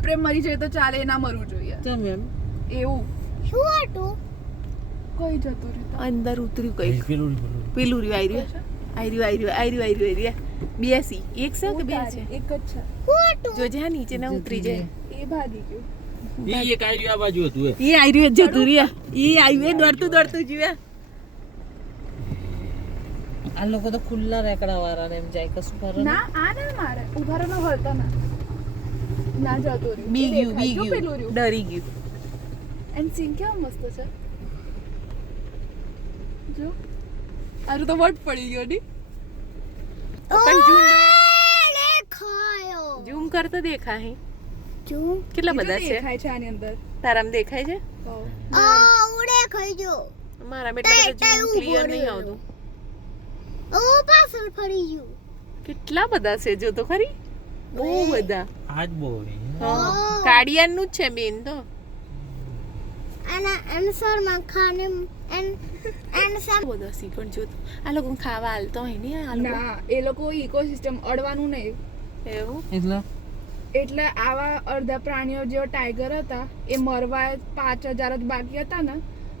આપણે મરી જઈએ તો ચાલે, ના મરવું જોઈએ. કેમ એમ? એવું શું હતું? કોઈ જતું રહ્યું અંદર ઉતર્યું કઈક. પેલું રહ્યું આયર્યું. બેસી એક છે કે બે છે? એક જ છે. શું હતું? જો જા નીચે ના ઉતરી જાય. એ ભાગી ગયું. ઈ એક આયરી આ બાજુ હતું એ. એ આયર્યું જતું રહ્યા. એ આયવે દોડતું જીવે. આ લોકો તો ખુલ્લા રેકડા વાળા ને એમ જાય કશું કરે ના આ ના મારે ઉભા રહો હલતા ના ના જતો રહ્યું. બી એ દેખાય. જો ગયું પેલું રહ્યું. ડરી ગયું. એન્ડ સીન કેવા મસ્ત છે. જો આરું તો વટ પડી ગયો ની. પણ દેખાયો. ઝૂમ કરતો દેખાય. ઝૂમ. કેટલા બધા છે દેખાય છે આની અંદર. તારામાં દેખાય છે? ઉડે ખાઈ જો. મારા એટલા બધા ઝૂમ ક્લિયર નહીં આવતું. પાછળ ફરી ગયું. કેટલા બધા છે જો તો ખરી. બહુ બધા. આજ બહુ કાડિયાનનું જ છે બેન તો. અને આન્સર માં ખાને આન્સર બધા સી પણ જો તો. આ લોકો ખાવા હાલતો હોય ને આ લોકો. ના એ લોકો ઇકોસિસ્ટમ અડવાનું નહીં. એવું એટલે એટલે આવા અડધા પ્રાણીઓ જેવો ટાઈગર હતા એ મરવા 5000 જ બાકી હતા ને,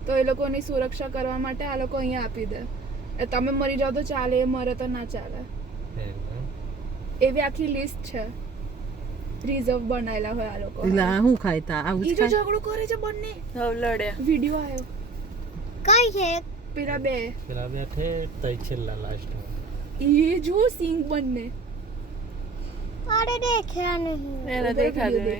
તો એ લોકોની સુરક્ષા કરવા માટે આ લોકો અહીંયા આપી દે. એ તમે મરી જાઓ તો ચાલે, એ મરે તો ના ચાલે. એવી આખી લિસ્ટ છે. રિઝર્વ બનાવેલા હોય આ લોકો. એટલે હું ખાય તા આવું ઈ જો ઝઘડો કરે છે બંને. હવે લડ્યા. વિડિયો આવ્યો. કઈ છે? પેલા બે પેલા બેઠે તઈ છેલ્લા લાસ્ટ ઈ જો સિંગ બંને અરે દેખ્યા નહીં. એને દેખાતું નહીં.